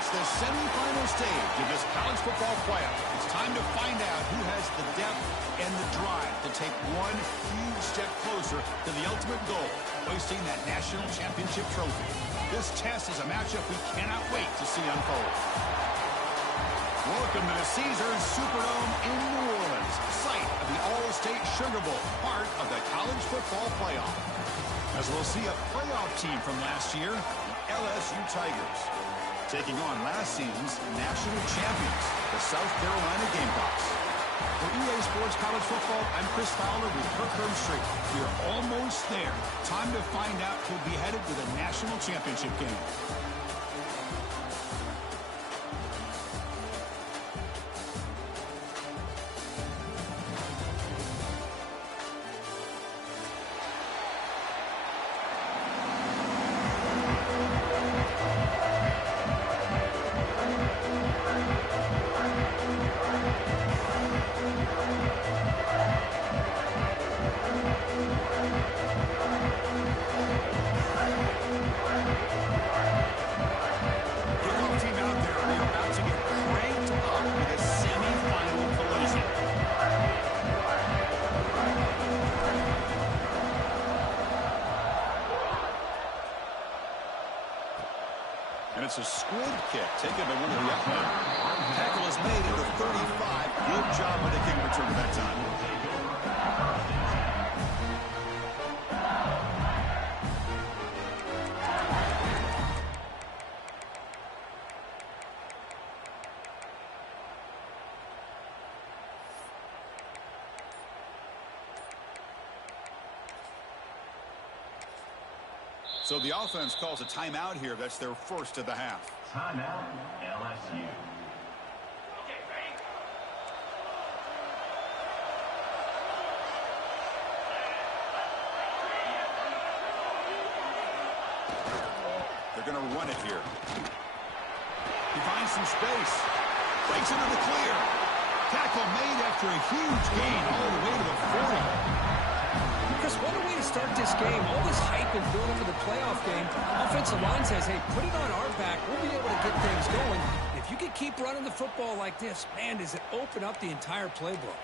reached the semifinal stage of this college football playoff. It's time to find out who has the depth and the drive to take one huge step closer to the ultimate goal, hoisting that national championship trophy. This test is a matchup we cannot wait to see unfold. Welcome to the Caesars Superdome in New Orleans, site of the All-State Sugar Bowl, part of the college football playoff. As we'll see a playoff team from last year, the LSU Tigers, taking on last season's national champions, the South Carolina Gamecocks. For EA Sports College Football, I'm Chris Fowler with Kirk Herbstreit. We are almost there. Time to find out who'll be headed to the national championship game. And it's a squib kick taken by one of the outlet. Tackle is made at the 35. Good job by the kick return at that time. So the offense calls a timeout here. That's their first of the half. Timeout, LSU. They're going to run it here. He finds some space. Breaks into the clear. Tackle made after a huge gain all the way to the 40. Chris, what a way to start this game. All this hype and building for the playoff game. Offensive line says, hey, put it on our back. We'll be able to get things going. If you can keep running the football like this, man, does it open up the entire playbook.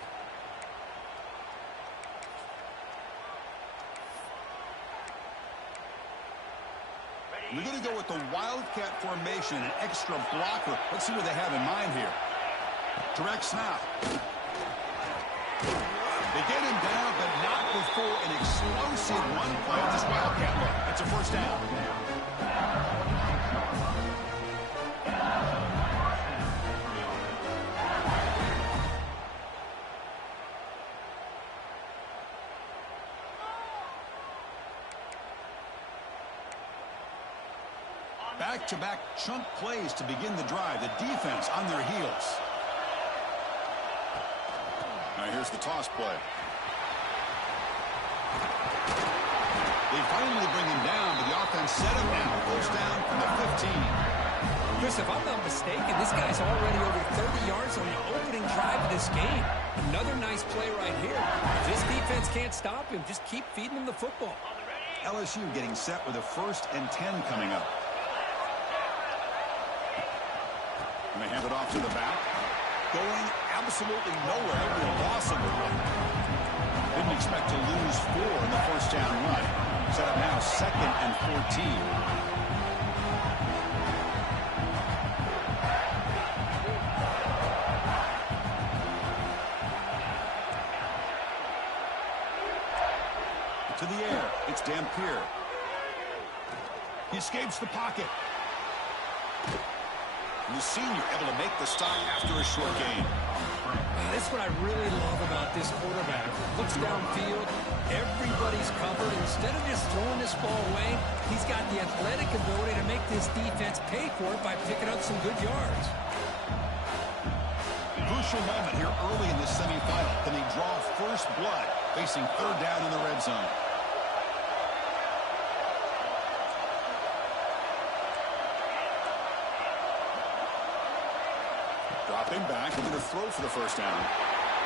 We're going to go with the Wildcat formation, an extra blocker. Let's see what they have in mind here. Direct snap. They get him down, but not before an explosive run play on this Wildcat look. It's a first down. Back-to-back chunk plays to begin the drive. The defense on their heels. Now here's the toss play. They finally bring him down, but the offense set him down. First down from the 15. Chris, if I'm not mistaken, this guy's already over 30 yards on the opening drive of this game. Another nice play right here. If this defense can't stop him, just keep feeding him the football. LSU getting set with a 1st and 10 coming up. And they hand it off to the back. Going absolutely nowhere with a loss of the run. Didn't expect to lose 4 in the first down run. Set up now 2nd and 14. To the air. It's Dampier. He escapes the pocket. The senior able to make the stop after a short gain. That's what I really love about this quarterback. Looks downfield, everybody's covered. Instead of just throwing this ball away, he's got the athletic ability to make this defense pay for it by picking up some good yards. Crucial moment here early in the semifinal. Can they draw first blood, facing 3rd down in the red zone? Dropping back, looking to throw for the first down.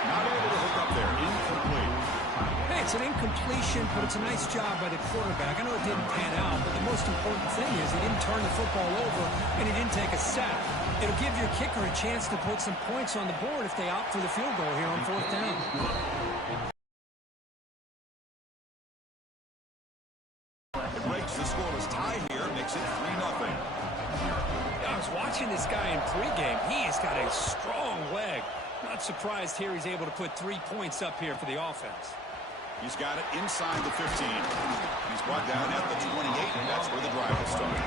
Not able to hook up there. Incomplete. Hey, it's an incompletion, but it's a nice job by the quarterback. I know it didn't pan out, but the most important thing is he didn't turn the football over and he didn't take a sack. It'll give your kicker a chance to put some points on the board if they opt for the field goal here on 4th down. It breaks the scoreless tie here, makes it 3-0. I was watching this guy in pregame. He has got a strong leg. Not surprised here he's able to put 3 points up here for the offense. He's got it inside the 15. He's brought down at the 28, and that's where the drive will start.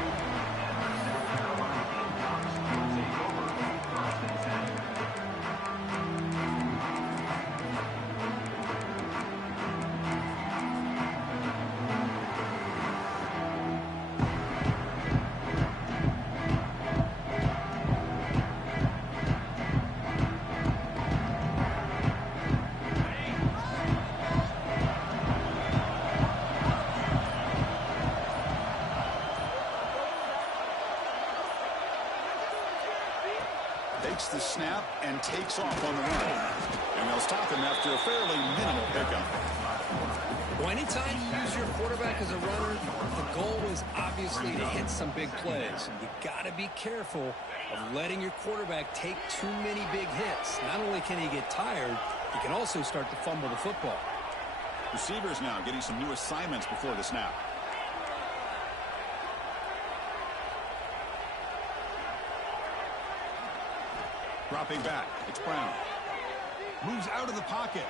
Takes the snap and takes off on the run. And they'll stop him after a fairly minimal pickup. Well, anytime you use your quarterback as a runner, the goal is obviously to hit some big plays. You got to be careful of letting your quarterback take too many big hits. Not only can he get tired, he can also start to fumble the football. Receivers now getting some new assignments before the snap. Dropping back, it's Brown. Moves out of the pocket.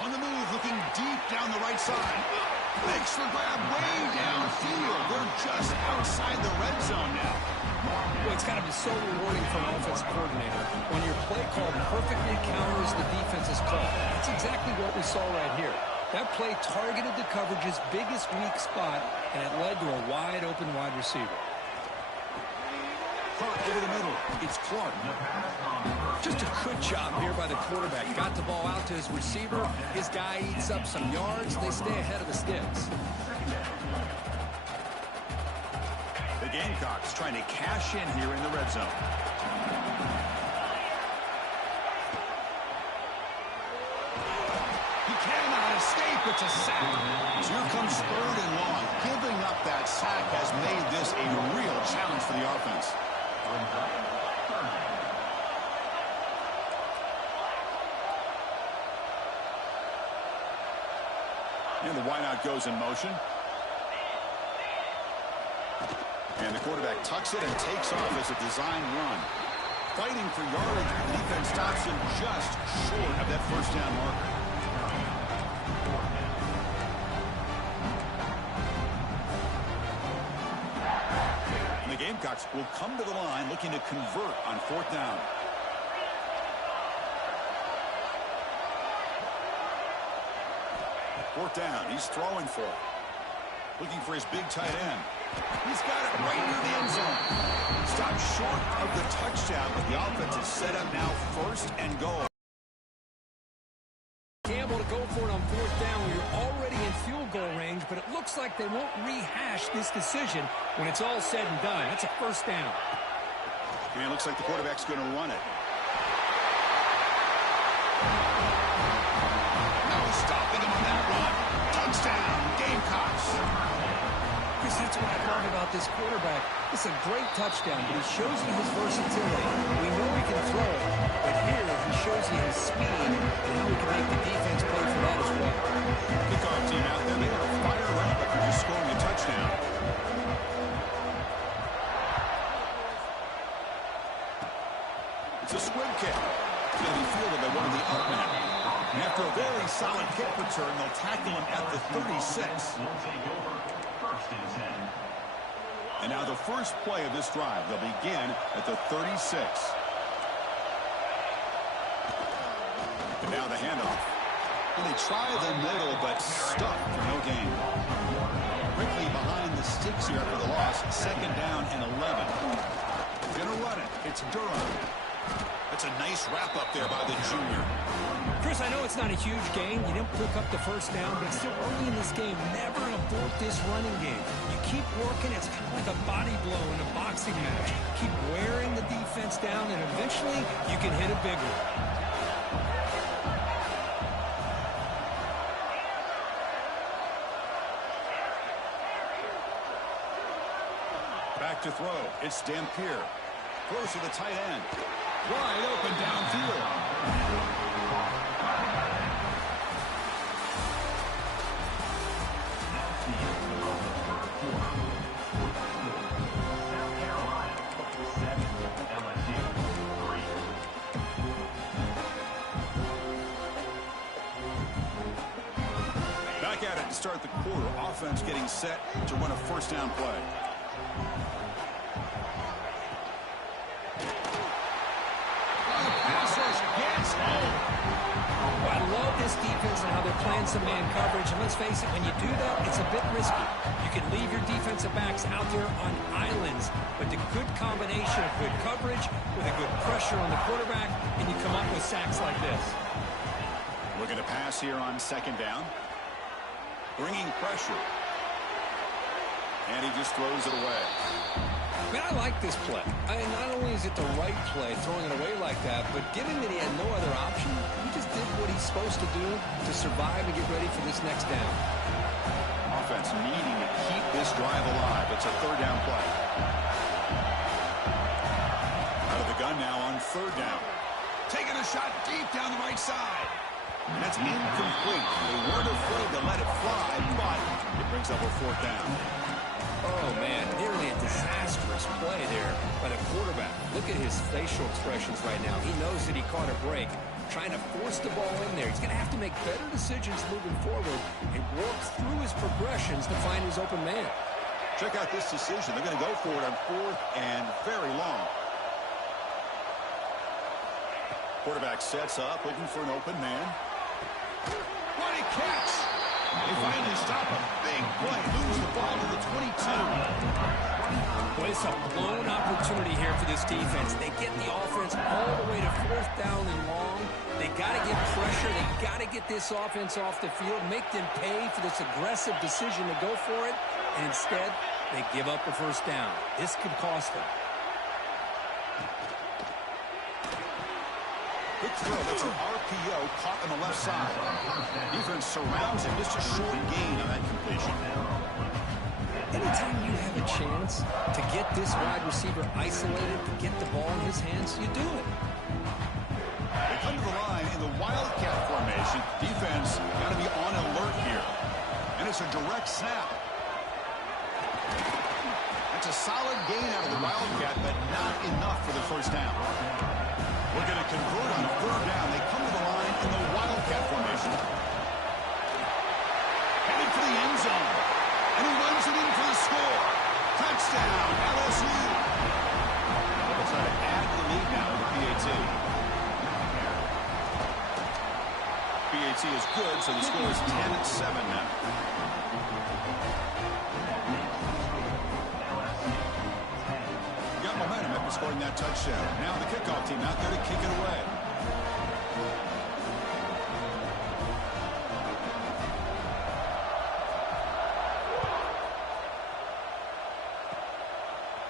On the move, looking deep down the right side. Makes the grab way downfield. They're just outside the red zone now. Well, it's got to be so rewarding for an offensive coordinator when your play call perfectly counters the defense's call. That's exactly what we saw right here. That play targeted the coverage's biggest weak spot, and it led to a wide-open wide receiver. Over the middle, it's Clark. Just a good job here by the quarterback. Got the ball out to his receiver. His guy eats up some yards. They stay ahead of the sticks. The Gamecocks trying to cash in here in the red zone. He cannot escape. It's a sack. Here comes 3rd and long. Giving up that sack has made this a real challenge for the offense. And the wideout goes in motion. And the quarterback tucks it and takes off as a design run. Fighting for yardage, the defense stops him just short of that 1st down marker. The Gamecocks will come to the line looking to convert on 4th down. Fourth down, he's throwing for it. Looking for his big tight end. He's got it right near the end zone. Stopped short of the touchdown, but the offense is set up now 1st and goal. Gamble to go for it on 4th down when you're already in field goal range, but it looks like they won't rehash this decision when it's all said and done. That's a 1st down. And it looks like the quarterback's going to run it. No stopping him on that run. Touchdown, Gamecocks. Chris, that's what I love about this quarterback. It's a great touchdown, but he shows you his versatility. We know he can throw it, but here he shows you his speed and how he can make the defense pay for that as well. Kickoff team out there, they are fired up after just scoring a touchdown. It's a squib kick. It's going to be fielded by one of the up men. And after a very solid kick return, they'll tackle him at the 36. And now the first play of this drive, they'll begin at the 36. And now the handoff. And they try the middle, but stuck for no gain. Quickly behind the sticks here after the loss. 2nd down and 11. Gonna run it. It's Durham. That's a nice wrap up there by the junior. Chris, I know it's not a huge gain. You didn't pick up the 1st down, but it's still early in this game. Never abort this running game. You keep working. It's kind of like a body blow in a boxing match. Keep wearing the defense down, and eventually you can hit a big one. back to throw. It's Dampier. Throws to the tight end. Wide open downfield. Back at it to start the quarter. Offense getting set to run a first down play. I love this defense and how they're playing some man coverage. And let's face it, when you do that, it's a bit risky. You can leave your defensive backs out there on islands, but the good combination of good coverage with a good pressure on the quarterback, and you come up with sacks like this. Looking to pass here on second down. Bringing pressure. And he just throws it away. Man, I like this play. Not only is it the right play, throwing it away like that, but given that he had no other option, he just did what he's supposed to do to survive and get ready for this next down. Offense needing to keep this drive alive. It's a third down play. Out of the gun now on third down. Taking a shot deep down the right side. And that's incomplete. They weren't afraid to let it fly, but it brings up a fourth down. Oh, man, nearly a disastrous play there by the quarterback. Look at his facial expressions right now. He knows that he caught a break, trying to force the ball in there. He's going to have to make better decisions moving forward and work through his progressions to find his open man. Check out this decision. They're going to go for it on fourth and very long. Quarterback sets up, looking for an open man. What a catch! They finally stop a big play. Lose the ball to the 22. Boy, it's a blown opportunity here for this defense. They get the offense all the way to fourth down and long. They got to get pressure. They got to get this offense off the field, make them pay for this aggressive decision to go for it. And instead, they give up the first down. This could cost them. Quick throw. That's an RPO caught on the left side. Defense surrounds him. Just a short gain on that completion. Anytime you have a chance to get this wide receiver isolated, to get the ball in his hands, you do it. They come to the line in the Wildcat formation. Defense got to be on alert here. And it's a direct snap. That's a solid gain out of the Wildcat, but not enough for the first down. We're going to convert on third down. They come to the line in the Wildcat formation. Headed for the end zone. And he runs it in for the score. Touchdown, LSU. They'll try to add to the lead now with the PAT. PAT is good, so the score is 10-7 now. Got momentum after scoring that touchdown. Now the kickoff team out there to kick it away.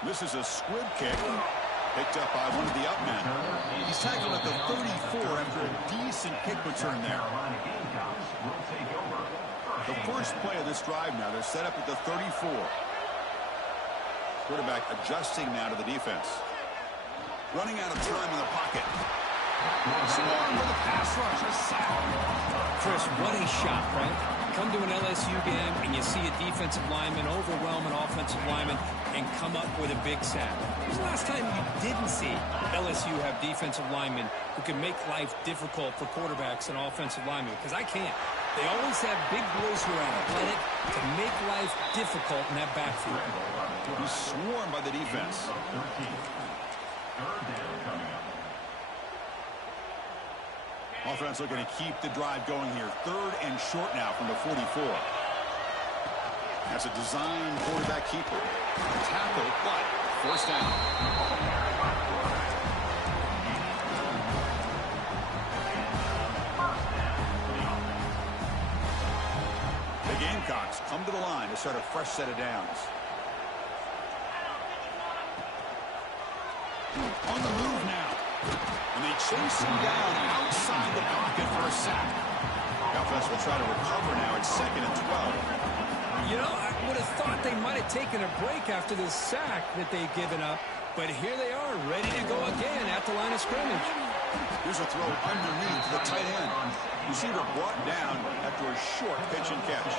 This is a squib kick picked up by one of the up men. He's tackled at the 34 after a decent kick return there. The first play of this drive now, they're set up at the 34. Quarterback adjusting now to the defense. Running out of time in the pocket. Smart with the pass rush. A sack. Chris, what a shot, right? Come to an LSU game and you see a defensive lineman overwhelm an offensive lineman and come up with a big sack. When was the last time you didn't see LSU have defensive linemen who can make life difficult for quarterbacks and offensive linemen? Because I can't. They always have big boys who are athletic to make life difficult in that backfield. He's swarmed by the defense. Offense looking to keep the drive going here. Third and short now from the 44. That's a design quarterback keeper. Tackle, but first down. The Gamecocks come to the line to start a fresh set of downs. On the move now. And they chase him down outside the pocket for a sack. The offense will try to recover now at 2nd and 12. You know, I would have thought they might have taken a break after this sack that they've given up, but here they are, ready to go again at the line of scrimmage. Here's a throw underneath the tight end. Receiver brought down after a short pitch and catch.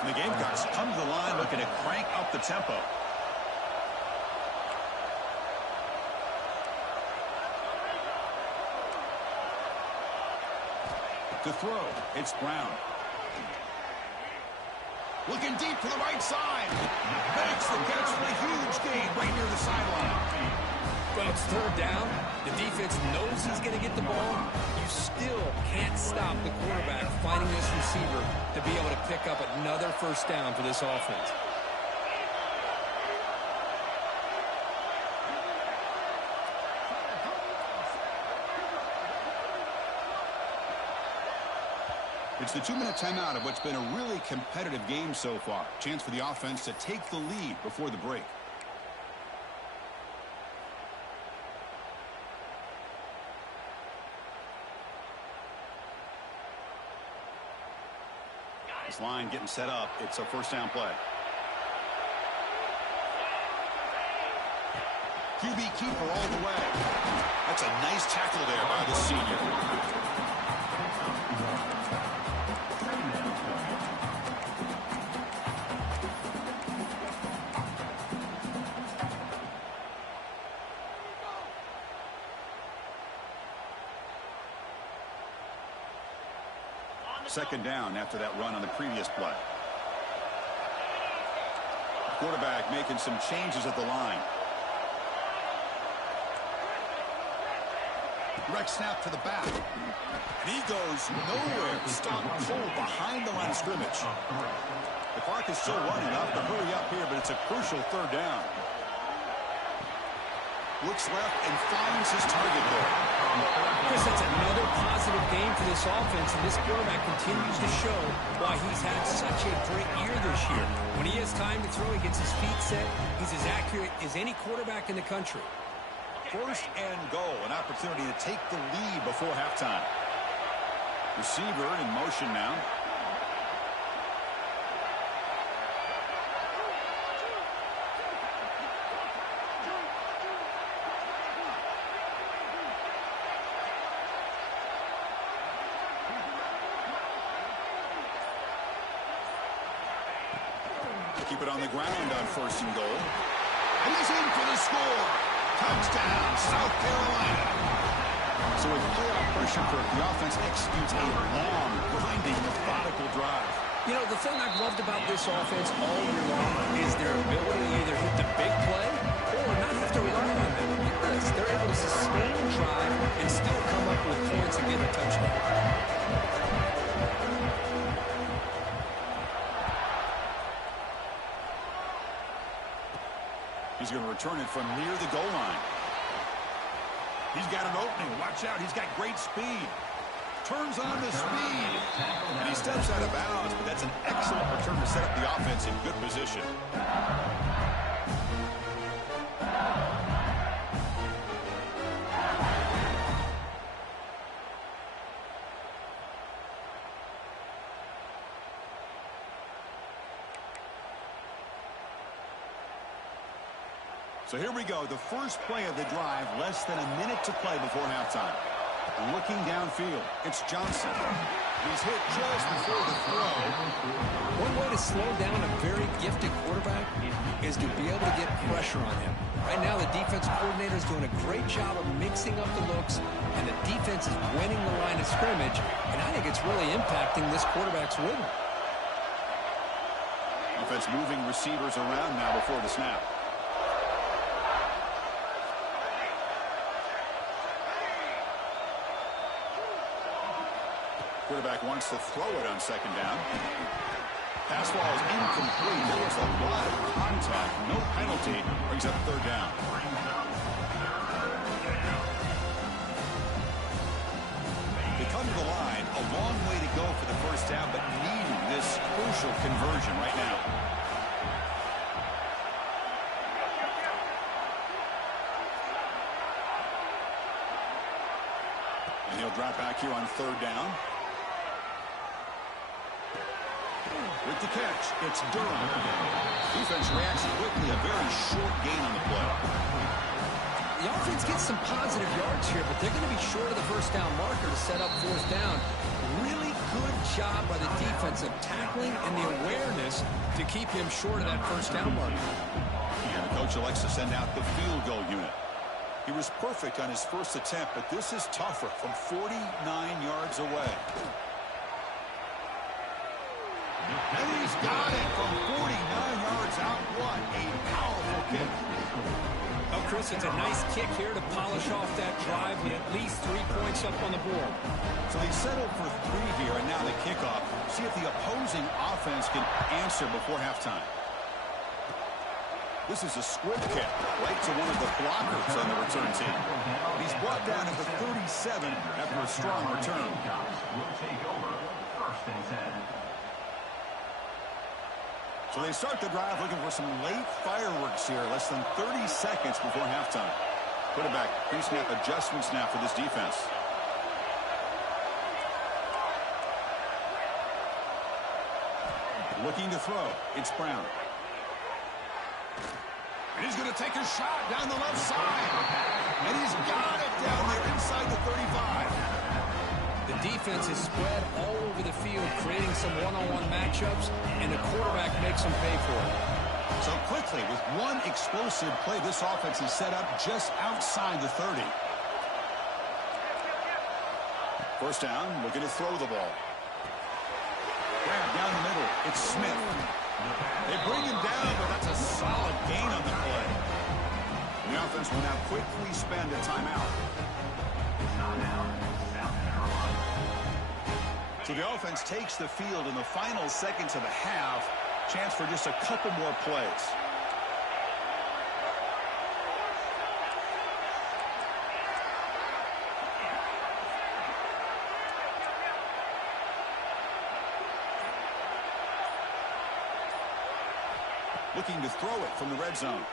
And the Gamecocks come to the line looking to crank up the tempo. To throw, it's Brown. Looking deep to the right side. Makes the catch for a huge gain right near the sideline. Well, it's third down. The defense knows he's going to get the ball. You still can't stop the quarterback finding this receiver to be able to pick up another first down for this offense. It's the 2-minute timeout of what's been a really competitive game so far. Chance for the offense to take the lead before the break. This line getting set up. It's a first down play. QB keeper all the way. That's a nice tackle there by the senior. Second down after that run on the previous play. Quarterback making some changes at the line. Direct snap to the back. And he goes nowhere. Stop cold behind the line of scrimmage. The clock is still running. Up to hurry up here, but it's a crucial third down. Looks left and finds his target there. Chris, it's another positive game for this offense, and this quarterback continues to show why he's had such a great year this year. When he has time to throw, he gets his feet set. He's as accurate as any quarterback in the country. First and goal, an opportunity to take the lead before halftime. Receiver in motion now. Keep it on the ground on first and goal. And he's in for the score. Touchdown, South Carolina. So with playoff pressure for the offense executes a long, grinding, methodical drive. You know, the thing I've loved about this offense all year long is their ability to either hit the big play or not have to rely on them. Because they're able to sustain a drive and still come up with points and get a touchdown. He's going to return it from near the goal line. He's got an opening. Watch out. He's got great speed. Turns on the speed. And he steps out of bounds, but that's an excellent return to set up the offense in good position. So here we go, the first play of the drive, less than a minute to play before halftime. Looking downfield, it's Johnson. He's hit just before the throw. One way to slow down a very gifted quarterback is to be able to get pressure on him. Right now, the defensive coordinator is doing a great job of mixing up the looks, and the defense is winning the line of scrimmage, and I think it's really impacting this quarterback's rhythm. Offense moving receivers around now before the snap. Quarterback wants to throw it on second down. Pass ball is incomplete. There was a lot of contact. No penalty. Brings up third down. They come to the line. A long way to go for the first down, but needing this crucial conversion right now. And he'll drop back here on third down. With the catch, it's Durham. Defense reacts quickly, a very short gain on the play. The offense gets some positive yards here, but they're going to be short of the first down marker to set up fourth down. Really good job by the defense of tackling and the awareness to keep him short of that first down marker. And the coach elects to send out the field goal unit. He was perfect on his first attempt, but this is tougher from 49 yards away. And he's got it from 49 yards out. What a powerful kick. Oh, Chris, it's a nice kick here to polish off that drive with at least 3 points up on the board. So they settled for 3 here, and now the kickoff. See if the opposing offense can answer before halftime. This is a squib kick right to one of the blockers on the return team. He's brought down at the 37 after a strong return. Will take over first and 10. So they start the drive looking for some late fireworks here, less than 30 seconds before halftime. Quarterback pre-snap adjustments now for this defense. Looking to throw. It's Brown. And he's going to take a shot down the left side. And he's got it down there inside the 35. The defense is spread all over the field, creating some one-on-one matchups, and the quarterback makes them pay for it. So quickly, with one explosive play, this offense is set up just outside the 30. First down, looking to throw the ball. Grab down the middle. It's Smith. They bring him down, but that's a solid gain on the play. The offense will now quickly spend a timeout. So the offense takes the field in the final seconds of the half. Chance for just a couple more plays. Looking to throw it from the red zone.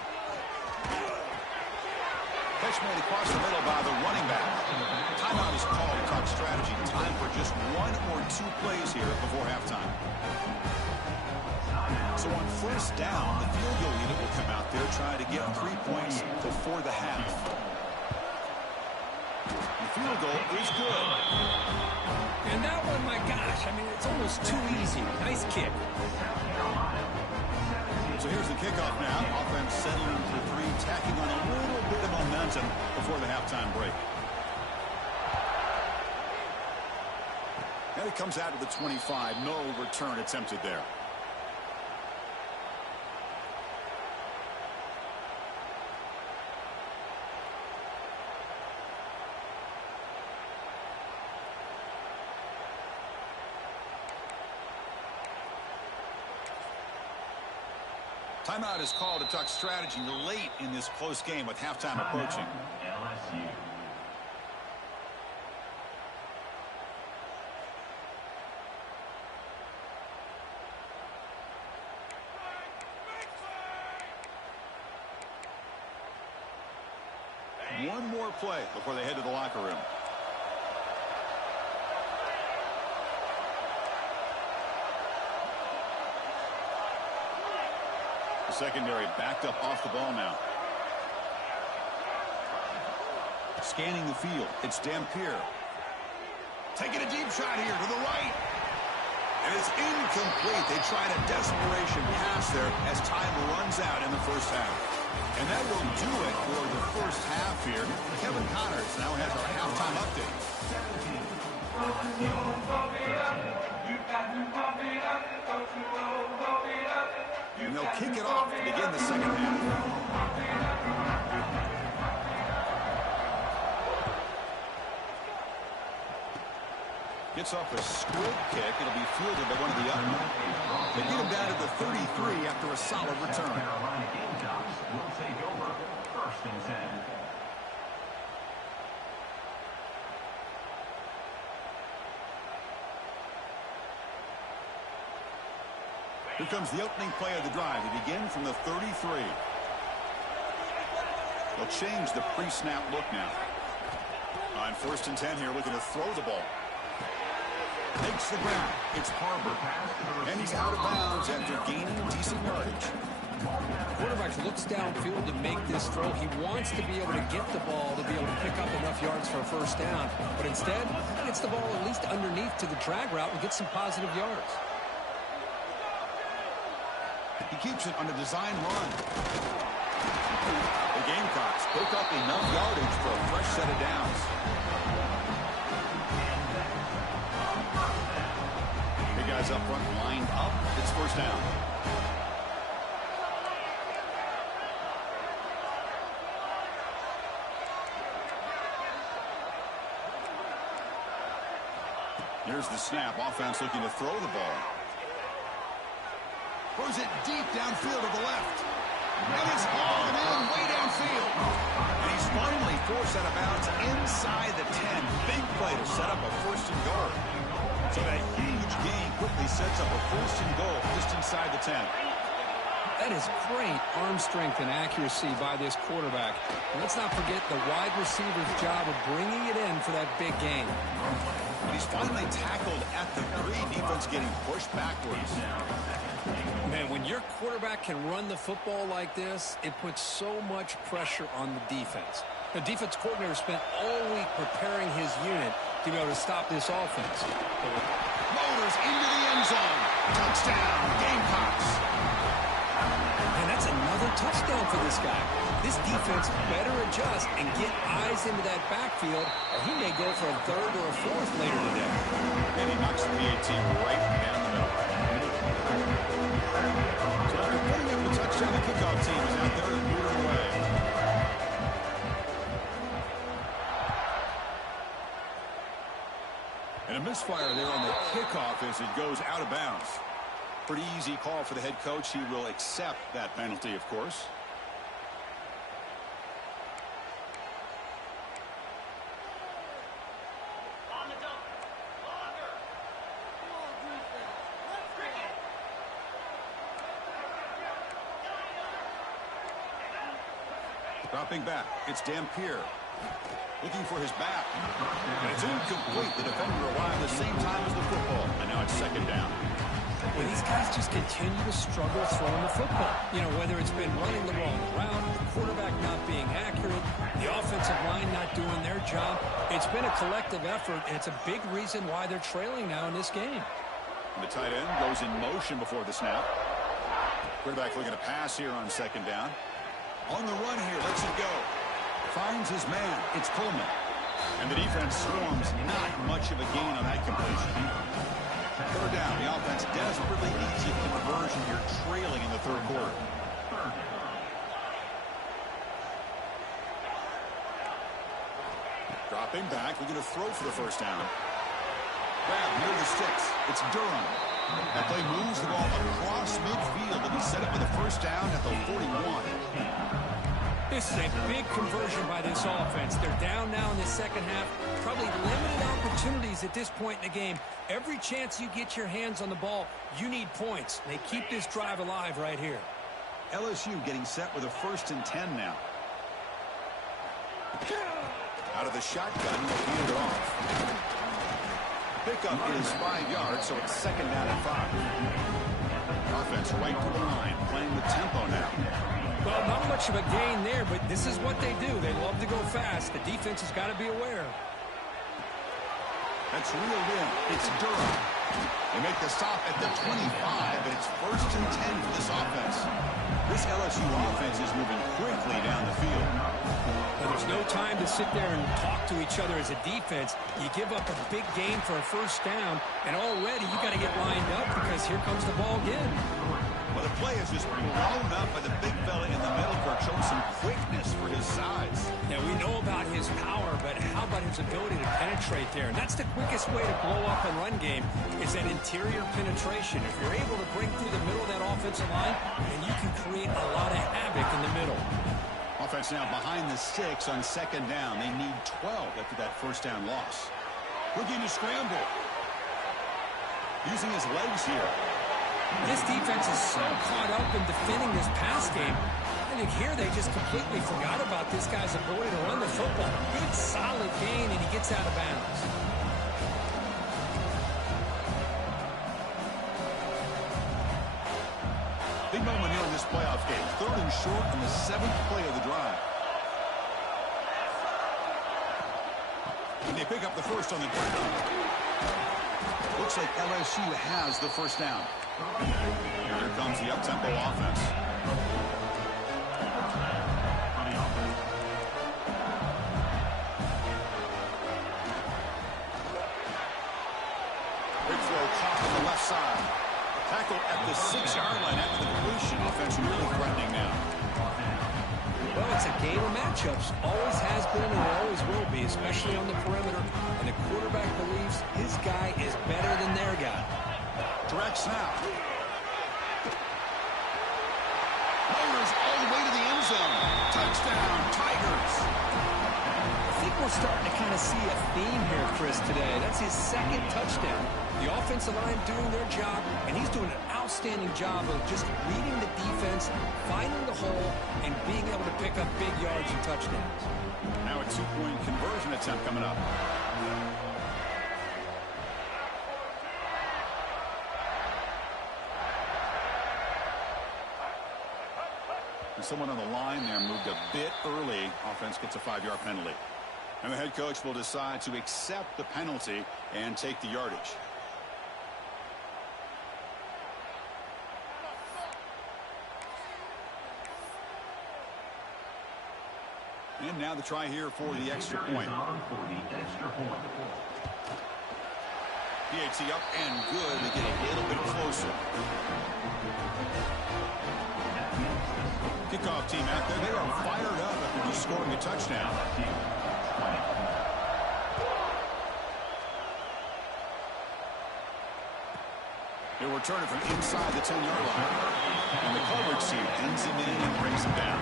Catch made across the middle by the running back. Timeout is called to talk strategy. Time for just 1 or 2 plays here before halftime. So on first down, the field goal unit will come out there trying to get 3 points before the half. The field goal is good. And that one, my gosh, I mean, it's almost too easy. Nice kick. So here's the kickoff now. Offense settling for 3, tacking on a little bit of momentum before the halftime break. And it comes out to the 25. No return attempted there. Timeout is called to talk strategy late in this close game with halftime approaching. LSU. One more play before they head to the locker room. The secondary backed up off the ball now. Scanning the field. It's Dampier. Taking a deep shot here to the right. And it's incomplete. They tried a desperation pass there as time runs out in the first half. And that will do it for the first half here. Kevin Connors now has our halftime update. And they'll kick it off to begin the second half. Gets off a squib kick. It'll be fielded by one of the other. They get him down to the 33 after a solid return. Carolina Gamecocks will take over first and 10. Here comes the opening play of the drive. They begin from the 33. They'll change the pre-snap look now. On first and 10 here, looking to throw the ball. Takes the ground. It's Harbor. And he's out of bounds after gaining decent yardage. Quarterback looks downfield to make this throw. He wants to be able to get the ball to be able to pick up enough yards for a first down. But instead, he gets the ball at least underneath to the drag route and gets some positive yards. He keeps it on a design run. The Gamecocks pick up enough yardage for a fresh set of downs. Big guys up front lined up. It's first down. Here's the snap. Offense looking to throw the ball. Throws it deep downfield to the left. And it's hauled in way downfield. And he's finally forced out of bounds inside the 10. Big play to set up a first and goal. So that huge gain quickly sets up a first and goal just inside the 10. That is great arm strength and accuracy by this quarterback. And let's not forget the wide receiver's job of bringing it in for that big gain. And he's finally tackled at the 3. Defense getting pushed backwards. Man, when your quarterback can run the football like this, it puts so much pressure on the defense. The defense coordinator spent all week preparing his unit to be able to stop this offense. Motors into the end zone. Touchdown, Gamecocks. And that's another touchdown for this guy. This defense better adjust and get eyes into that backfield, or he may go for a third or a fourth later today. And he knocks the PAT right down the middle. So after putting up the touchdown, the kickoff team is out there to move it away. And a misfire there on the kickoff as it goes out of bounds. Pretty easy call for the head coach. He will accept that penalty, of course. Dropping back, it's Dampier. Looking for his back. And it's incomplete. The defender arrived the same time as the football. And now it's second down. Well, these guys just continue to struggle throwing the football. You know, whether it's been running the wrong route, the quarterback not being accurate, the offensive line not doing their job. It's been a collective effort, and it's a big reason why they're trailing now in this game. The tight end goes in motion before the snap. Quarterback looking to pass here on second down. On the run here, lets it go. Finds his man. It's Coleman. And the defense swarms. Not much of a gain on that completion. Third down. The offense desperately needs a conversion here, trailing in the third quarter. Dropping back. Looking to throw for the first down. Grab near the sticks. It's Durham. That play moves the ball across midfield to be set up with a first down at the 41. This is a big conversion by this offense. They're down now in the second half. Probably limited opportunities at this point in the game. Every chance you get your hands on the ball, you need points. They keep this drive alive right here. LSU getting set with a 1st and 10 now. Out of the shotgun, he'll hand it off. Pickup is 5 yards, so it's second down and 5. Offense right to the line, playing with tempo now. Well, not much of a gain there, but this is what they do. They love to go fast. The defense has got to be aware. That's reeled in. It's Durham. They make the stop at the 25, but it's 1st and 10 for this offense. This LSU offense is moving quickly down the field. Well, there's no time to sit there and talk to each other as a defense. You give up a big gain for a first down, and already you got to get lined up because here comes the ball again. Well, the play is just blown up by the big fella in the middle. Kirk showing some quickness for his size. Yeah, we know about his power, but how about his ability to penetrate there? And that's the quickest way to blow up a run game is that interior penetration. If you're able to break through the middle of that offensive line, then you can create a lot of havoc in the middle. Offense now behind the 6 on second down. They need 12 after that first down loss. Looking to scramble. Using his legs here. This defense is so caught up in defending this pass game. I think here they just completely forgot about this guy's ability to run the football. Good, solid gain, and he gets out of bounds. A 3rd and short in the 7th play of the drive. And they pick up the first on the ground. Looks like LSU has the first down. Here comes the up-tempo offense. Big throw caught on the left side. Tackle at the 6-yard line after the completion. Offense really threatening now. Well, it's a game of matchups. Always has been and always will be, especially on the perimeter. And the quarterback believes his guy is better than their guy. Direct snap. Motors all the way to the end zone. Touchdown, Tigers. I think we're starting to kind of see a theme here, Chris, today. That's his 2nd touchdown. The offensive line doing their job, and he's doing an outstanding job of just reading the defense, finding the hole, and being able to pick up big yards and touchdowns. Now a 2-point conversion attempt coming up. And someone on the line there moved a bit early. Offense gets a 5-yard penalty. And the head coach will decide to accept the penalty and take the yardage. And now the try here for the extra point. PAT up and good. They get a little bit closer. Kickoff team out there. They are fired up after just scoring a touchdown. They'll return it from inside the 10-yard line. And the coverage team ends him in and brings him down.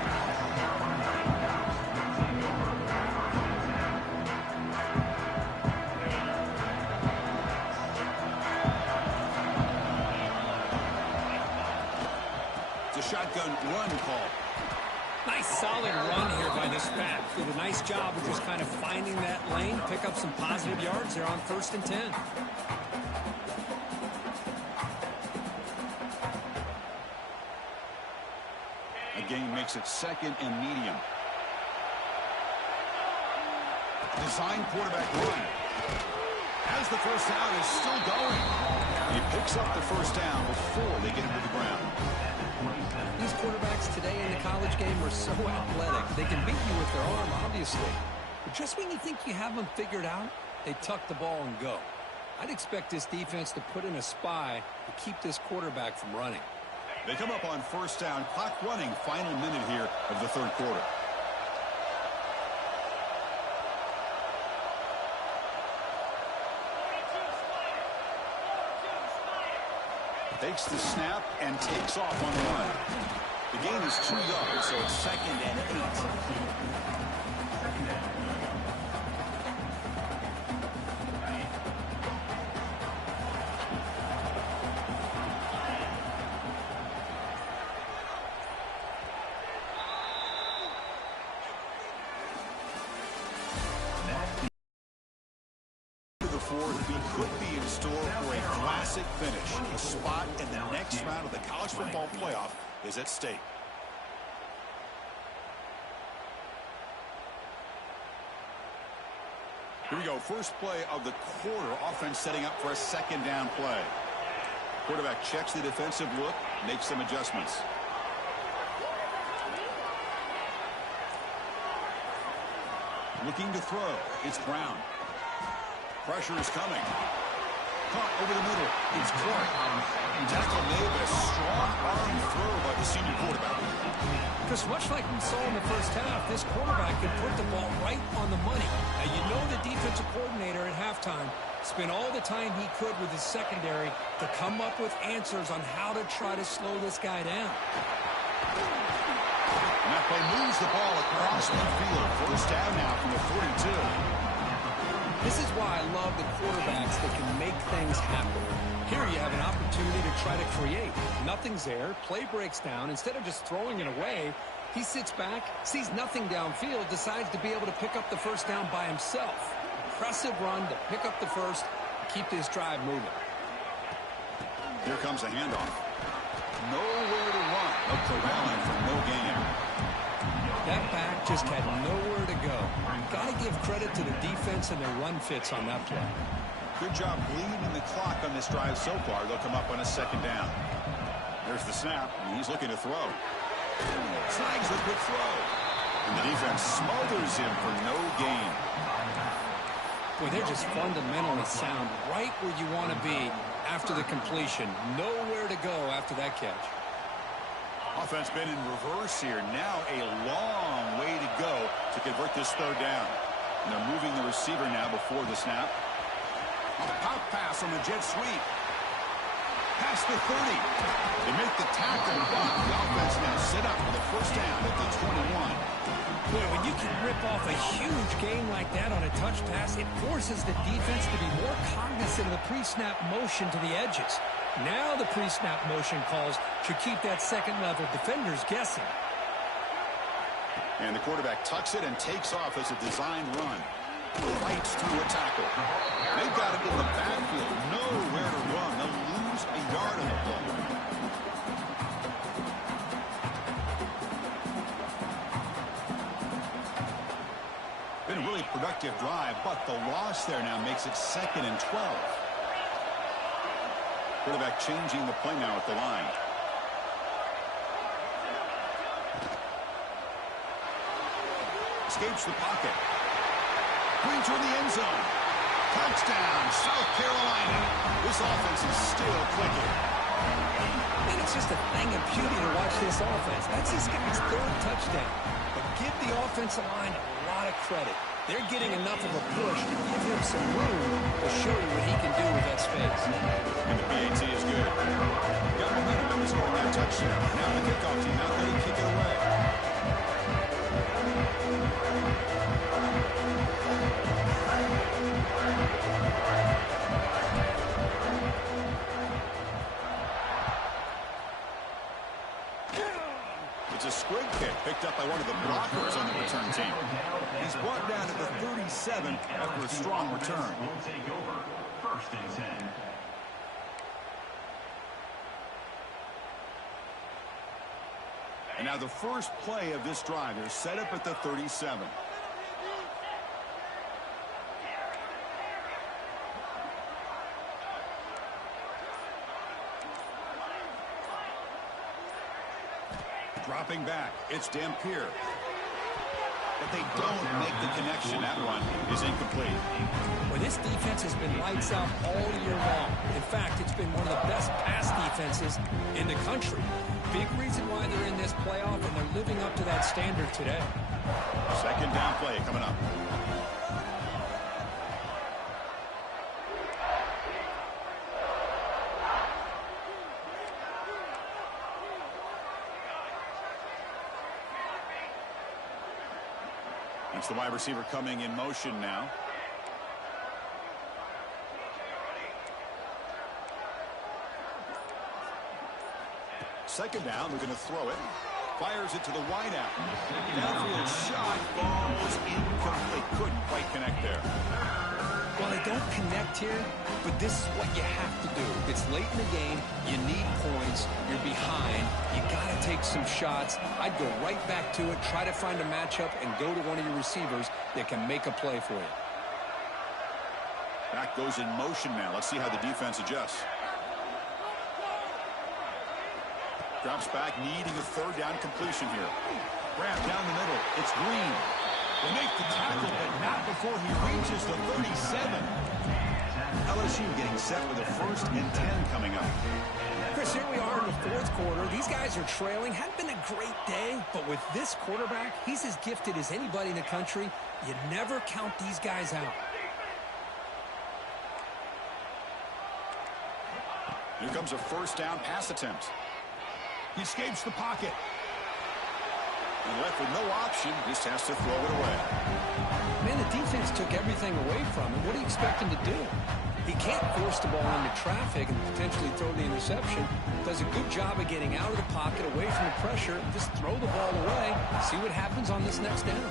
Shotgun run call. Nice solid run here by this back. Did a nice job of just kind of finding that lane, pick up some positive yards there on 1st and 10. Again makes it 2nd and medium. Design quarterback run. As the first down is still going. He picks up the first down before they get him to the ground. These quarterbacks today in the college game are so athletic. They can beat you with their arm, obviously. But just when you think you have them figured out, they tuck the ball and go. I'd expect this defense to put in a spy to keep this quarterback from running. They come up on first down. Clock running, final minute here of the 3rd quarter. Takes the snap and takes off on the run. The gain is 2 yards, so it's 2nd and 8. We could be in store for a classic finish. A spot in the next round of the college football playoff is at stake. Here we go. First play of the quarter. Offense setting up for a 2nd down play. Quarterback checks the defensive look, makes some adjustments. Looking to throw. It's Brown. Pressure is coming. Caught over the middle. It's Clark. Tackle made a strong arm throw by the senior quarterback. Because much like we saw in the first half, this quarterback can put the ball right on the money. Now, you know the defensive coordinator at halftime spent all the time he could with his secondary to come up with answers on how to try to slow this guy down. And that play moves the ball across midfield. First down now from the 42. This is why I love the quarterbacks that can make things happen. Here you have an opportunity to try to create. Nothing's there. Play breaks down. Instead of just throwing it away, he sits back, sees nothing downfield, decides to be able to pick up the first down by himself. Impressive run to pick up the first, keep this drive moving. Here comes a handoff. Nowhere to run. A corralling for no gain. That back just had nowhere to go. Got to give credit to the defense and their run fits on that play. Good job bleeding the clock on this drive so far. They'll come up on a second down. There's the snap, and he's looking to throw. Snags the quick throw. And the defense smothers him for no gain. Boy, they're just fundamentally sound right where you want to be after the completion. Nowhere to go after that catch. Offense been in reverse here. Now a long way to go to convert this third down. And they're moving the receiver now before the snap. A pop pass on the jet sweep. Past the 30. They make the tackle, but the offense now set up with a first down at the 21. Boy, when you can rip off a huge gain like that on a touch pass, it forces the defense to be more cognizant of the pre-snap motion to the edges. Now the pre-snap motion calls should keep that second-level defenders guessing. And the quarterback tucks it and takes off as a designed run. Lights through a tackle. They've got it in the backfield. Nowhere to run. They'll lose a yard on the play. Been a really productive drive, but the loss there now makes it 2nd and 12. Quarterback changing the play now at the line. Escapes the pocket. Green toward the end zone. Touchdown, South Carolina. This offense is still clicking. And it's just a thing of beauty to watch this offense. That's this guy's 3rd touchdown. But give the offensive line a lot of credit. They're getting enough of a push to give him some room to show you what he can do with that space. And the PAT is good. Got momentum after scoring that touchdown. Now the kickoff team out there to kick it away. It's a squib kick picked up by one of the blockers on the return team. He's brought down to the 37 after a strong return. Will take over. 1st and 10. And now the first play of this drive is set up at the 37. Dropping back, it's Dampier. But they don't make the connection. That one is incomplete. Well, this defense has been lights out all year long. In fact, it's been one of the best pass defenses in the country. Big reason why they're in this playoff, and they're living up to that standard today. 2nd down play coming up. It's the wide receiver coming in motion now. Second down, we're going to throw it. Fires it to the wideout. Downfield shot falls incomplete. Couldn't quite connect there. Well, they don't connect here, but this is what you have to do. It's late in the game. You need points. You're behind. You got to take some shots. I'd go right back to it, try to find a matchup, and go to one of your receivers that can make a play for you. Back goes in motion now. Let's see how the defense adjusts. Drops back, needing a 3rd down completion here. Grab down the middle. It's Green. They make the tackle, but not before he reaches the 37. LSU getting set with a 1st and 10 coming up. Chris, here we are in the 4th quarter. These guys are trailing. Hadn't been a great day, but with this quarterback, he's as gifted as anybody in the country. You never count these guys out. Here comes a 1st down pass attempt. He escapes the pocket. And left with no option, just has to throw it away. Man, the defense took everything away from him. What do you expect him to do? He can't force the ball into traffic and potentially throw the interception. Does a good job of getting out of the pocket, away from the pressure. Just throw the ball away. See what happens on this next down.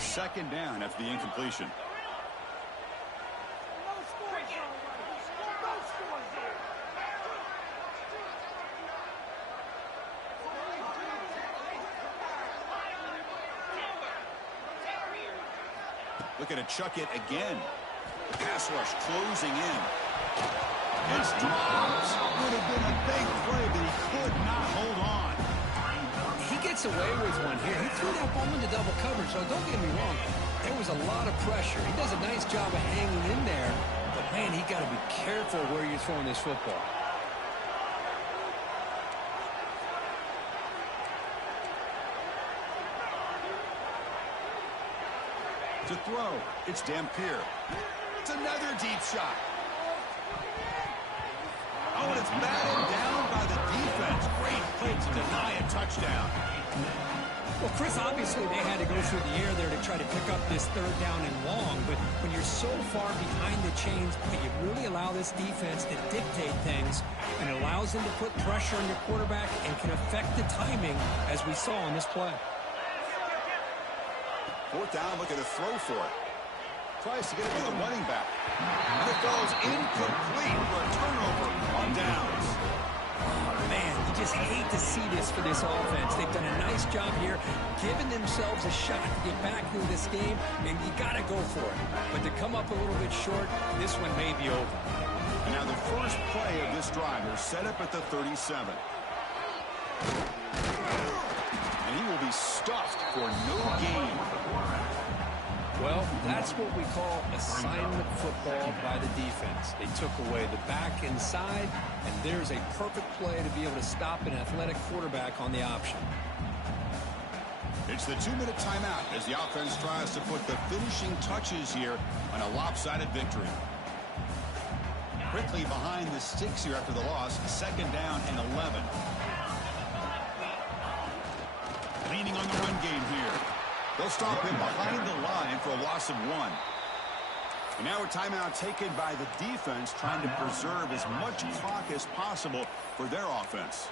Second down after the incompletion. Looking to chuck it again. The pass rush closing in. It's dropped. Would have been a big play, but he could not hold on. He gets away with one here. He threw that ball into double coverage, so don't get me wrong. There was a lot of pressure. He does a nice job of hanging in there. But, man, he got to be careful where you're throwing this football. To throw, it's Dampier. It's another deep shot. Oh, and it's batted down by the defense. Great play to deny a touchdown. Well, Chris, obviously they had to go through the air there to try to pick up this third down and long, but when you're so far behind the chains, you really allow this defense to dictate things, and it allows them to put pressure on your quarterback and can affect the timing, as we saw on this play. Fourth down, looking to throw for it. Tries to get it to the running back. And it goes incomplete for a turnover on downs. Oh, man, you just hate to see this for this offense. They've done a nice job here, giving themselves a shot to get back into this game, and you got to go for it. But to come up a little bit short, this one may be over. And now the first play of this drive, they're set up at the 37. And he will be stuffed for no gain. Well, that's what we call assignment football by the defense. They took away the back inside, and there's a perfect play to be able to stop an athletic quarterback on the option. It's the 2-minute timeout as the offense tries to put the finishing touches here on a lopsided victory. Quickly behind the sticks here after the loss, second down and 11. Leaning on the run game here. They'll stop him behind the line for a loss of 1. And now a timeout taken by the defense, trying to preserve as much clock as possible for their offense.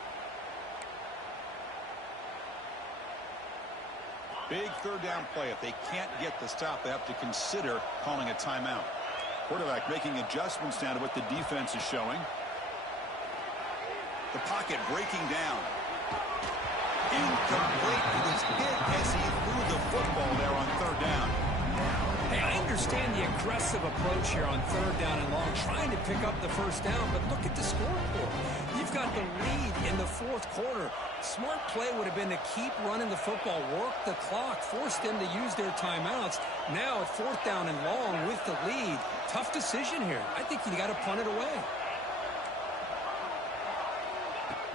Big third down play. If they can't get the stop, they have to consider calling a timeout. Quarterback making adjustments now to what the defense is showing. The pocket breaking down. Incomplete. He was hit as he threw the football there on third down. Hey, I understand the aggressive approach here on third down and long, trying to pick up the first down, but look at the scoreboard. You've got the lead in the fourth quarter. Smart play would have been to keep running the football, work the clock, force them to use their timeouts. Now at fourth down and long with the lead, tough decision here. I think you got to punt it away.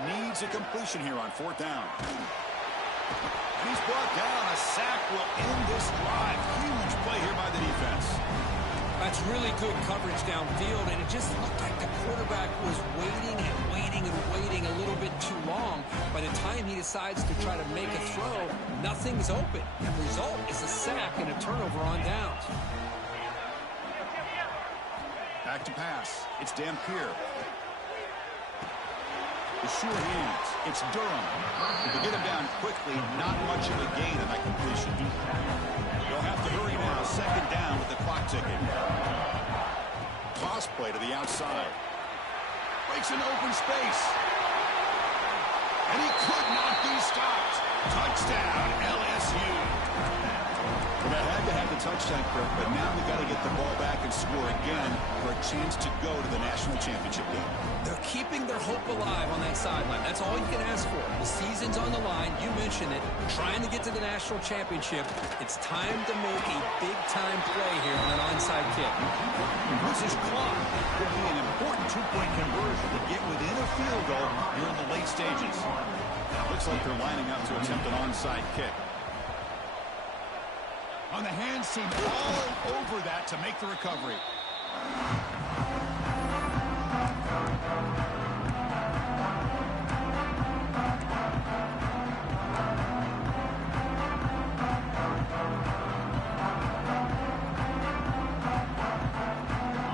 Needs a completion here on fourth down. And he's brought down. A sack will end this drive. Huge play here by the defense. That's really good coverage downfield, and it just looked like the quarterback was waiting and waiting and waiting a little bit too long. By the time he decides to try to make a throw, nothing's open. The result is a sack and a turnover on downs. Back to pass. It's Dampier. The sure hands. It's Durham. To get him down quickly, not much of a gain on that completion. They'll have to hurry now. Second down with the clock ticking. Toss play to the outside. Breaks an open space. And he could not be stopped. Touchdown, LSU. They had to have the touchdown, Kirk, but now they've got to get the ball back and score again for a chance to go to the national championship game. They're keeping their hope alive on that sideline. That's all you can ask for. The season's on the line. You mentioned it. Trying to get to the national championship. It's time to make a big-time play here on an onside kick. This is clock. Could be an important two-point conversion to get within a field goal here in the late stages. Looks like they're lining up to attempt an onside kick. On the hands team, all over that to make the recovery.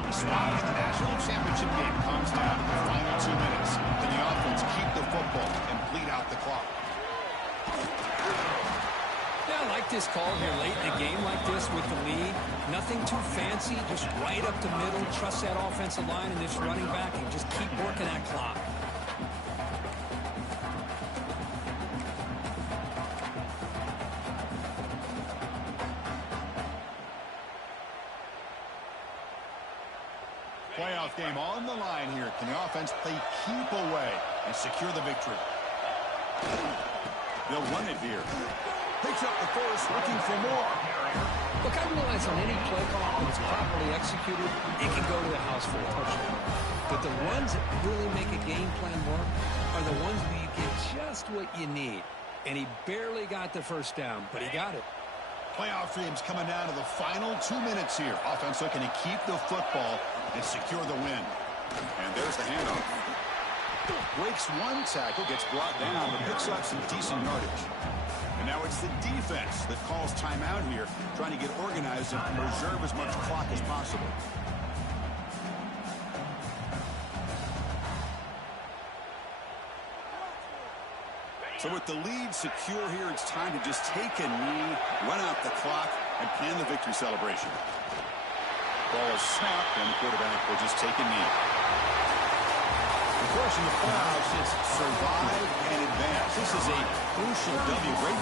The spot in the national championship game comes down to the final 2 minutes. Can the offense keep the football and bleed out the clock? Yeah, I like this call here late in a game like this with the lead. Nothing too fancy, just right up the middle. Trust that offensive line and this running back and just keep working that clock. playoff game on the line here. Can the offense play keep away and secure the victory? They'll run it here. Picks up the first, looking for more. Look, I realize on any play call, when it's properly executed, it can go to the house for a touchdown. But the ones that really make a game plan work are the ones where you get just what you need. And he barely got the first down, but he got it. Playoff dreams coming down to the final 2 minutes here. Offense looking to keep the football and secure the win. And there's the handoff. Breaks one tackle, gets brought down, but picks up some decent yardage. And now it's the defense that calls timeout here, trying to get organized and preserve as much clock as possible. So with the lead secure here, it's time to just take a knee, run out the clock, and plan the victory celebration. Ball is snapped, and the quarterback will just take a knee. Of course, in the playoffs, it's survive and advance. This is a crucial W. Great